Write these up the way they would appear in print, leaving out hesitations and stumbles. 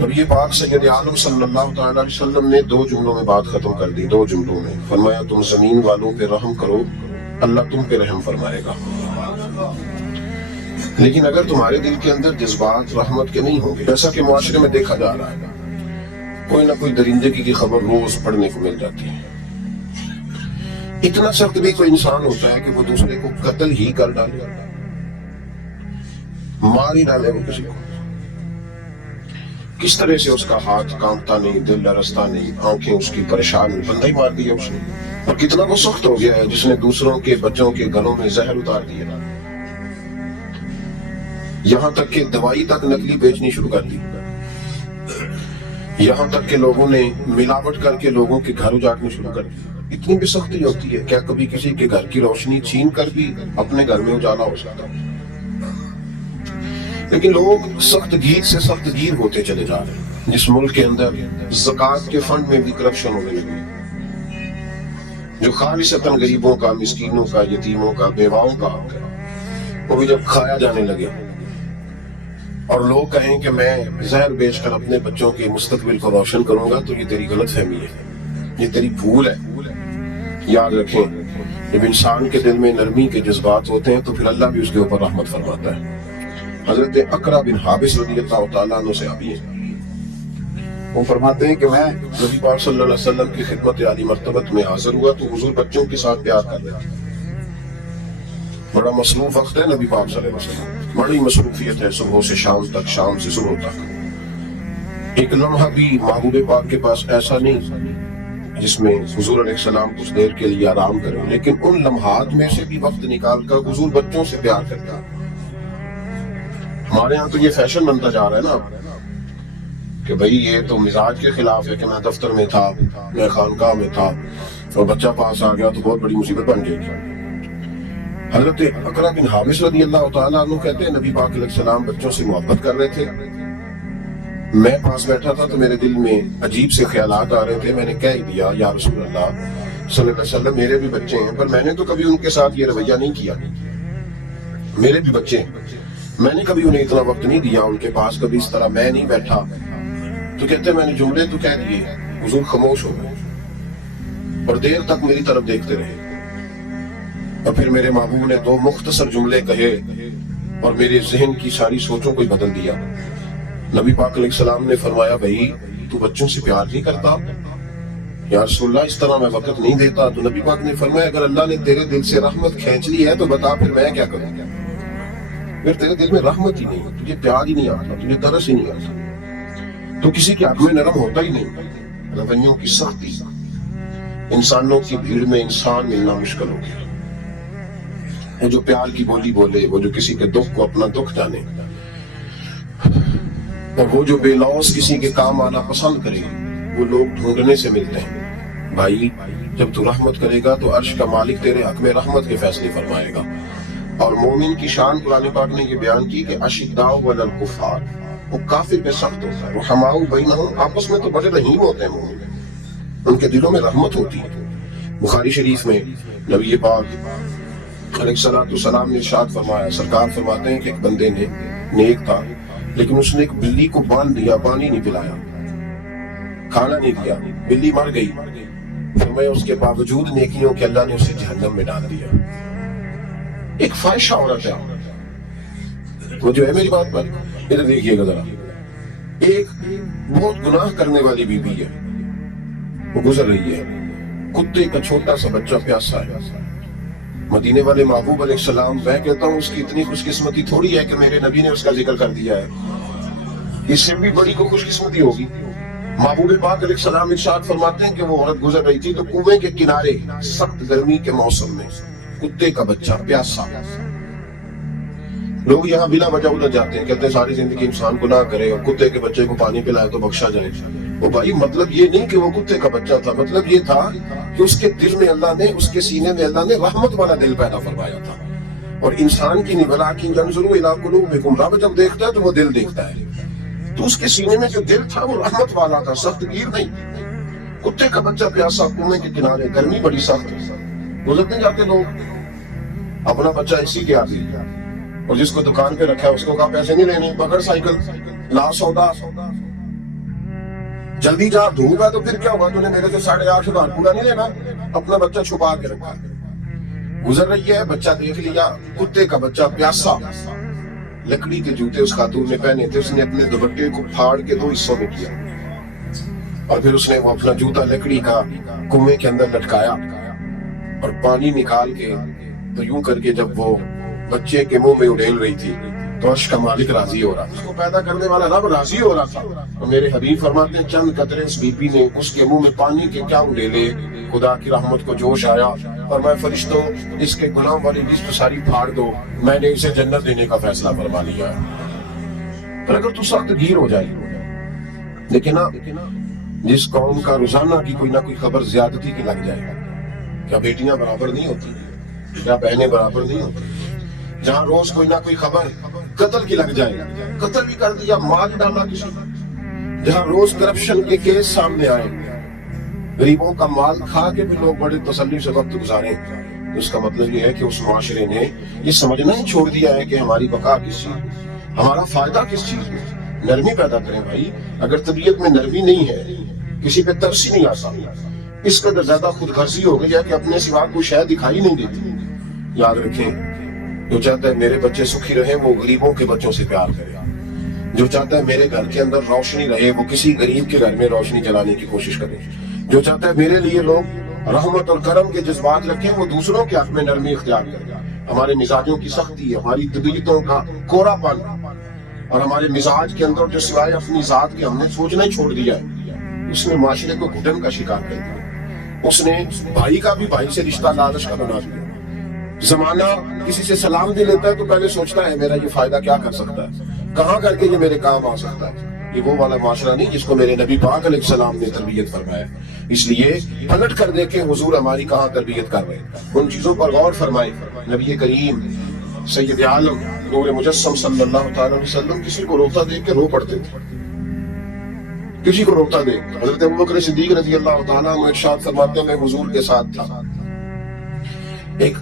نبی پاک سید عالم صلی اللہ تعالی علیہ وسلم نے 2 جملوں میں بات ختم کر دی، 2 جملوں میں فرمایا تم زمین والوں پہ رحم کرو، اللہ تم پہ رحم فرمائے گا۔ لیکن اگر تمہارے دل کے اندر جذبات رحمت کے نہیں ہوں گے، جیسا کہ معاشرے میں دیکھا جا رہا ہے، کوئی نہ کوئی درندگی کی خبر روز پڑھنے کو مل جاتی ہے۔ اتنا سخت بھی کوئی انسان ہوتا ہے کہ وہ دوسرے کو قتل ہی کر ڈالے، مار ہی ڈالے وہ کسی کو، کس طرح سے اس کا ہاتھ کانپتا نہیں، دل لرزتا نہیں، آنکھیں اس کی پریشان نہیں، بندہ ہی مار دیا اس نے۔ اور کتنا وہ سخت ہو گیا ہے جس نے دوسروں کے بچوں کے گلوں میں زہر اتار دیا، یہاں تک کہ دوائی تک نکلی بیچنی شروع کر دی، یہاں تک کہ لوگوں نے ملاوٹ کر کے لوگوں کے گھر اجاڑنے شروع کر دی۔ اتنی بھی سختی ہوتی ہے، کیا کبھی کسی کے گھر کی روشنی چھین کر بھی اپنے گھر میں اجالا ہو سکتا ہے؟ لیکن لوگ سخت گیر سے سخت گیر ہوتے چلے جا رہے ہیں۔ جس ملک کے اندر زکوٰۃ کے فنڈ میں بھی کرپشن ہونے لگی، جو خالصتاً غریبوں کا، مسکینوں کا، یتیموں کا، بیواؤں کا حق ہے، وہ بھی جب کھایا جانے لگے اور لوگ کہیں کہ میں زہر بیچ کر اپنے بچوں کے مستقبل کو روشن کروں گا، تو یہ تیری غلط فہمی ہے، یہ تیری بھول ہے۔ یاد رکھیں، جب انسان کے دل میں نرمی کے جذبات ہوتے ہیں تو پھر اللہ بھی اس کے اوپر رحمت فرماتا ہے۔ حضرت اقرا بن حابس رضی اللہ تعالیٰ عنہ سے آبی ہیں، وہ فرماتے ہیں کہ میں نبی پاک صلی اللہ علیہ وسلم کی خدمت عالی مرتبت میں حاضر ہوا تو حضور بچوں کے ساتھ پیار کر رہے تھے۔ بڑا مصروف وقت ہے نبی پاک صلی اللہ علیہ وسلم، بڑی مصروفیت ہے، صبح سے شام تک، شام سے صبح تک۔ ایک لمحہ بھی محبوب پاک کے پاس ایسا نہیں جس میں حضور علیہ السلام کچھ دیر کے لیے آرام کریں، لیکن ان لمحات میں سے بھی وقت نکال کر حضور بچوں سے پیار کرتا۔ ہمارے ہاں تو یہ فیشن بنتا جا رہا ہے نا کہ بھئی یہ تو مزاج کے خلاف ہے کہ میں دفتر میں تھا، میں خانقاہ میں تھا اور بچہ پاس آ گیا تو بہت بڑی مصیبت بن جائے گی۔ حضرت اقرا بن حابس رضی اللہ تعالیٰ عنہ کہتے ہیں نبی پاک علیہ السلام بچوں سے محبت کر رہے تھے، میں پاس بیٹھا تھا تو میرے دل میں عجیب سے خیالات آ رہے تھے۔ میں نے کہہ ہی دیا یا رسول اللہ صلی اللہ علیہ وسلم میرے بھی بچے ہیں، پر میں نے تو کبھی ان کے ساتھ یہ رویہ نہیں کیا، میرے بھی بچے ہیں، میں نے کبھی انہیں اتنا وقت نہیں دیا ان کے پاس، کبھی اس طرح میں نہیں بیٹھا۔ تو کہتے ہیں میں نے جملے تو کہہ دیے، حضور خاموش ہو گئے اور دیر تک میری طرف دیکھتے رہے، اور پھر میرے محبوب نے 2 مختصر جملے کہے اور میرے ذہن کی ساری سوچوں کو بدل دیا۔ نبی پاک علیہ السلام نے فرمایا بھائی تو بچوں سے پیار نہیں کرتا؟ یا رسول اللہ اس طرح میں وقت نہیں دیتا۔ تو نبی پاک نے فرمایا اگر اللہ نے تیرے دل سے رحمت کھینچ لی ہے تو بتا پھر میں کیا کروں؟ پھر تیرے دل میں رحمت ہی نہیں، تجھے پیار ہی نہیں آتا، تجھے ترس ہی نہیں آتا، تو کسی کے حق میں نرم ہوتا ہی نہیں۔ رویوں کی سختی، انسانوں کی بھیڑ میں انسان ملنا مشکل ہو گیا۔ وہ جو پیار کی بولی بولے، وہ جو کسی کے دکھ کو اپنا دکھ جانے، اور وہ جو بے لوث کسی کے کام آنا پسند کرے، وہ لوگ ڈھونڈنے سے ملتے ہیں۔ بھائی جب تو رحمت کرے گا تو عرش کا مالک تیرے حق میں رحمت کے فیصلے فرمائے گا۔ اور مومن کی شان قرآن پاک نے یہ بیان کی کہ اشداء علی الکفار، وہ کافر پہ سخت ہوتا ہے، رحماء بینہم، آپس میں تو بڑے رحیم ہوتے ہیں مومن، ان کے دلوں میں رحمت ہوتی ہے۔ بخاری شریف میں نبی پاک علیہ السلام نے ارشاد فرمایا، سرکار فرماتے ہیں کہ ایک بندے نے نیک تھا لیکن اس نے ایک بلی کو باندھ دیا، پانی نہیں پلایا، کھانا نہیں دیا، بلی مر گئی، فرمایا اس کے باوجود نیکیوں کے اللہ نے اسے جہنم میں ڈال دیا۔ ایک فاحشہ عورت ہے وہ، جو ہے میری بات پر ادھر دیکھیے گا ذرا، ایک بہت گناہ کرنے والی بی بی ہے، وہ گزر رہی ہے، کتے کا چھوٹا سا بچہ پیاسا ہے، مدینے والے محبوب علیہ السلام، میں کہتا ہوں اس کی اتنی خوش قسمتی تھوڑی ہے کہ میرے نبی نے اس کا ذکر کر دیا ہے، اس سے بھی بڑی کو خوش قسمتی ہوگی۔ محبوب پاک علیہ السلام ارشاد فرماتے ہیں کہ وہ عورت گزر رہی تھی تو کنویں کے کنارے سخت گرمی کے موسم میں کتے کا بچہ پیاسا، لوگ یہاں بلا وجہ ادھر جاتے ہیں، کہتے ہیں ساری زندگی انسان گناہ کرے اور کتے کے بچے کو پانی پلائے تو بخشا جائے۔ وہ بھائی مطلب یہ نہیں کہ وہ کتے کا بچہ تھا، مطلب یہ تھا کہ اس کے دل میں اللہ نے، اس کے سینے میں اللہ نے رحمت والا دل پیدا فرمایا تھا۔ اور انسان کی نہیں ولیکن ينظروا الى قلوبكم، رب جب دیکھتا ہے تو وہ دل دیکھتا ہے، تو اس کے سینے میں جو دل تھا وہ رحمت والا تھا، سخت گیر نہیں۔ کتے کا بچہ پیاسا کنویں کے کنارے، گرمی بڑی سخت، گزرتے جاتے لوگ، اپنا بچہ اسی کے آگے، اور جس کو دکان پہ رکھا ہے اس کو کہا پیسے نہیں لینے، پکڑ سائیکل، لا سودا، جلدی جا، دھوپ ہے تو پھر کیا ہوا، تو نے میرے سے 8,500 پورا نہیں لینا، اپنا بچہ چھپا کے رکھا، گزر رہی ہے، بچہ دیکھ لیا، کتے کا بچہ پیاسا، لکڑی کے جوتے اس خاتون نے پہنے تھے، اس نے اپنے دوپٹے کو پھاڑ کے 2 حصوں میں کیا، اور پھر اس نے وہ اپنا جوتا لکڑی کا کنویں کے اندر لٹکایا اور پانی نکال کے تو یوں کر کے جب وہ بچے کے منہ میں اڈیل رہی تھی تو عرش کا مالک راضی ہو رہا تھا، اس کو پیدا کرنے والا رب راضی ہو رہا تھا، اور میرے حبیب فرماتے ہیں چند قطرے اس بی بی نے اس کے منہ میں پانی کے کیا اڈیلے، خدا کی رحمت کو جوش آیا، اور میں فرشتوں اس کے گناہوں والی لسٹ ساری پھاڑ دو، میں نے اسے جنت دینے کا فیصلہ فرما لیا ہے۔ پر اگر تو سخت گیر ہو جائے، لیکن جس قوم کا روزانہ کی کوئی نہ کوئی خبر زیادتی کی لگ جائے، کیا بیٹیاں برابر نہیں ہوتی، کیا بہنیں برابر نہیں ہوتی، جہاں روز کوئی نہ کوئی خبر قتل کی لگ جائے، قتل بھی کر دیا، مار ڈالا کسی، جہاں روز کرپشن کے کیس سامنے آئے، غریبوں کا مال کھا کے بھی لوگ بڑے تسلی سے وقت گزاریں، تو اس کا مطلب یہ ہے کہ اس معاشرے نے یہ سمجھنا ہی چھوڑ دیا ہے کہ ہماری بقا کس چیز، ہمارا فائدہ کس چیز میں۔ نرمی پیدا کریں بھائی، اگر طبیعت میں نرمی نہیں ہے، کسی پہ ترس ہی نہیں آتا، اس قدر زیادہ خود غرضی ہو گئی ہے کہ اپنے سوا کوئی شے دکھائی نہیں دیتی۔ یاد رکھیں، جو چاہتا ہے میرے بچے سکھی رہیں وہ غریبوں کے بچوں سے پیار کرے، جو چاہتا ہے میرے گھر کے اندر روشنی رہے وہ کسی غریب کے گھر میں روشنی جلانے کی کوشش کرے، جو چاہتا ہے میرے لیے لوگ رحمت اور کرم کے جذبات رکھیں وہ دوسروں کے حق میں نرمی اختیار کرے۔ ہمارے مزاجوں کی سختی، ہماری طبیعتوں کا کوڑا پن اور ہمارے مزاج کے اندر جو سوائے اپنی ذات کے ہم نے سوچنا ہی چھوڑ دیا ہے، اس نے معاشرے کو گھٹن کا شکار کر دیا، اس نے بھائی کا بھی بھائی سے رشتہ لالچ کا بنا دیا۔ زمانہ کسی سے سلام دے لیتا ہے تو پہلے سوچتا ہے میرا یہ فائدہ کیا کر سکتا ہے، کہاں کر کے یہ میرے کام آ سکتا ہے۔ یہ وہ والا معاشرہ نہیں جس کو میرے نبی پاک علیہ السلام نے تربیت فرمایا، اس لیے پلٹ کر دیکھیں حضور ہماری کہاں تربیت کر رہے ہیں، ان چیزوں پر غور فرمائیں۔ نبی کریم سید عالم نور مجسم صلی اللہ تعالی علیہ وسلم کسی کو روتا دیکھ کے رو پڑتے تھے، کسی کو روتا دیکھ۔ حضرت ابوبکر صدیق رضی اللہ تعالیٰ عنہ ارشاد فرماتے ہیں میں حضور کے ساتھ تھا، ایک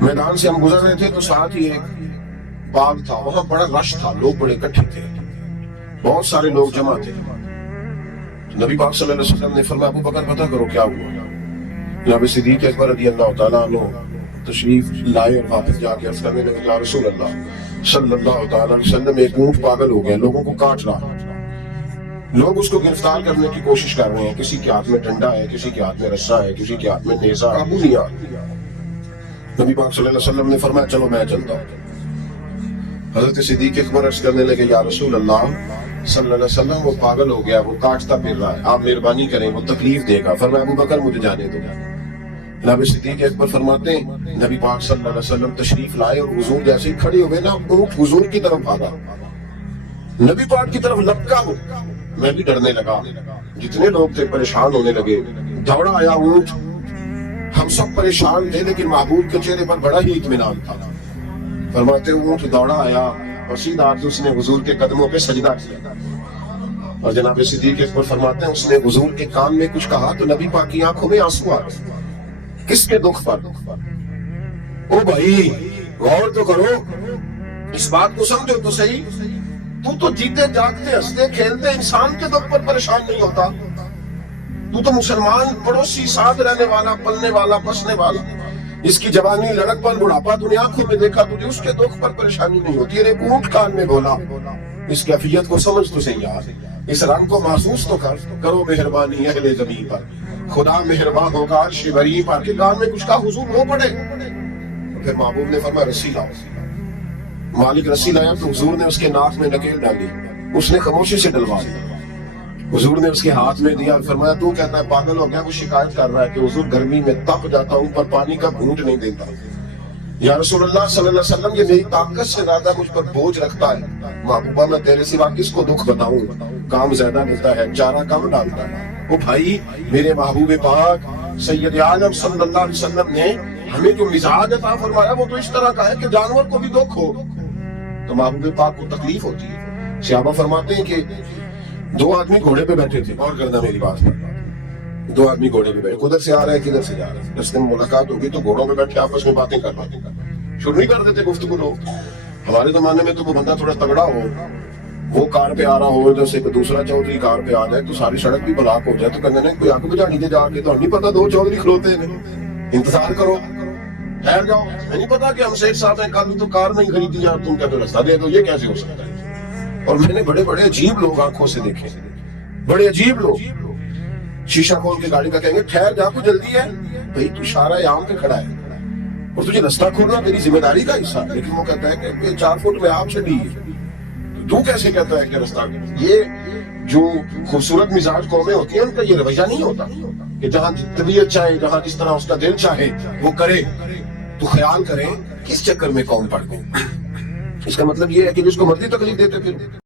میدان سے ہم گزر رہے تھے تو ساتھ ہی ایک باغ تھا، وہاں بڑا رش تھا، لوگ بڑے اکٹھے تھے، بہت سارے لوگ جمع تھے۔ نبی پاک صلی اللہ علیہ وسلم نے فرمایا ابوبکر پتہ کرو کیا ہوا۔ جناب صدیق اکبر رضی اللہ تعالیٰ عنہ تشریف لائے اور واپس جا کے عرض کرنے لگے یا رسول اللہ صلی اللہ تعالیٰ علیہ وسلم ایک اونٹ پاگل ہو گیا، لوگوں کو کاٹ رہا، لوگ اس کو گرفتار کرنے کی کوشش کر رہے ہیں، کسی کے ہاتھ میں ڈنڈا ہے، کسی کے ہاتھ میں رسا ہے، کسی کے ہاتھ میں نیزہ، قابو نہیں آ۔ نبی پاک صلی اللہ علیہ وسلم نے فرمایا چلو میں چلتا ہوں۔ حضرت صدیق اکبر عرض کرنے لگے یا رسول اللہ صلی اللہ علیہ وسلم وہ پاگل ہو گیا، وہ کاٹتا پھر رہا ہے، آپ مہربانی کریں، وہ تکلیف دے گا۔ فرمایا ابوبکر مجھے جانے دو۔ جناب صدیق اکبر فرماتے ہیں نبی پاک صلی اللہ علیہ وسلم تشریف لائے اور حضور جیسے ہی کھڑے ہوئے نا اونٹ حضور کی طرف بھاگا، نبی پاک کی طرف لپکا، وہ میں بھی ڈرنے لگا، جتنے لوگ تھے پریشان ہونے لگے، دوڑا آیا اونٹ، ہم سب پریشان تھے لیکن محبوب کے چہرے پر بڑا ہی اطمینان تھا۔ فرماتے اونٹ دوڑا آیا اور سیدھا اس نے حضور کے قدموں پہ سجدہ کیا، اور جناب صدیق اکبر فرماتے ہیں اس نے حضور کے کان میں کچھ کہا تو نبی پاک کی آنکھوں میں آنسو آ گئے۔ کس کے دکھ پر؟ او بھائی غور تو کرو، اس بات کو سمجھو تو صحیح، تو جیتے جاگتے ہنستے کھیلتے انسان کے دکھ پر پریشان نہیں ہوتا، تو مسلمان پڑوسی ساتھ رہنے والا، پلنے والا، بسنے والا، اس کی جوانی لڑک پر بڑھاپا تو نے آنکھوں میں دیکھا، تجھے اس کے دکھ پر پریشانی نہیں ہوتی۔ ایک اونٹ کان میں بولا، اس کیفیت کو سمجھ تو صحیح یار، اس رنگ کو محسوس تو کرو مہربانی اہل زمین پر، خدا مہربان ہوگا عرش بری پر، کے کان میں کچھ کہا حضور رو پڑے۔ پھر محبوب نے فرمایا رسی لاؤ، مالک رسی لایا تو حضور نے اس کے ناک میں نکیل ڈالی، اس نے خاموشی سے ڈلوا دی، حضور نے اس کے ہاتھ میں دیا اور فرمایا تو کہتا ہے پاگل ہو گیا، وہ شکایت کر رہا ہے کہ حضور گرمی میں تپ جاتا ہوں پر پانی کا گھونٹ نہیں دیتا۔ یا رسول اللہ صلی اللہ علیہ وسلم یہ میری طاقت سے زیادہ مجھ پر بوجھ رکھتا ہے، محبوبہ میں تیرے سوا کس کو دکھ بتاؤں، کام زیادہ ملتا ہے، چارہ کم ڈالتا ہے۔ وہ بھائی میرے محبوب پاک سید عالم صلی اللہ علیہ وسلم نے ہمیں جو مزاج عطا فرمایا وہ تو اس طرح کا ہے کہ جانور کو بھی دکھ ہو تو محبوب پاک کو تکلیف ہوتی ہے۔ صحابہ فرماتے ہیں کہ 2 آدمی گھوڑے پہ بیٹھے تھے، اور کرنا میری بات پر، 2 آدمی گھوڑے پہ بیٹھے، کدھر سے آ رہا ہے کدھر سے جا رہا ہے، رستے میں ملاقات ہوگی تو گھوڑوں پہ بیٹھے آپس میں باتیں کر شروع نہیں کر دیتے گفتگو لوگ۔ ہمارے زمانے میں تو وہ بندہ تھوڑا تگڑا ہو وہ کار پہ آ رہا ہو جیسے کہ دوسرا چودھری کار پہ آ جائے تو ساری سڑک بھی بلاک ہو جائے تو کہنے کوئی آگ بجھانی دے جا کے تو نہیں پتا دو چودھری کھلوتے ہیں انتظار کرو ٹھہر جاؤ میں نہیں پتا کہ ہم سے ایک ساتھ ہیں کل تو کار نہیں خریدی یار تم کیا تو رستہ دے دو یہ کیسے ہو سکتا ہے اور میں نے بڑے بڑے عجیب لوگ آنکھوں سے دیکھے بڑے عجیب لوگ شیشہ کھول کے گاڑی کا کہیں گے ٹھہر جا کو جلدی ہے بھائی تو اشارہ عام پہ کھڑا ہے اور تجھے رستہ کھولنا تیری ذمہ داری کا حصہ لیکن وہ کہتا ہے کہ 4 فٹ میں آپ چلی ہے تو کیسے کہتا ہے کہ رستہ یہ جو خوبصورت مزاج قومیں ہوتی ہیں ان کا یہ رویہ نہیں ہوتا کہ جہاں طبیعت چاہے جہاں جس طرح اس کا دل چاہے وہ کرے تو خیال کریں کس چکر میں قوم پڑ گئی اس کا مطلب یہ ہے کہ جس کو مرضی تکلیف دیتے پھر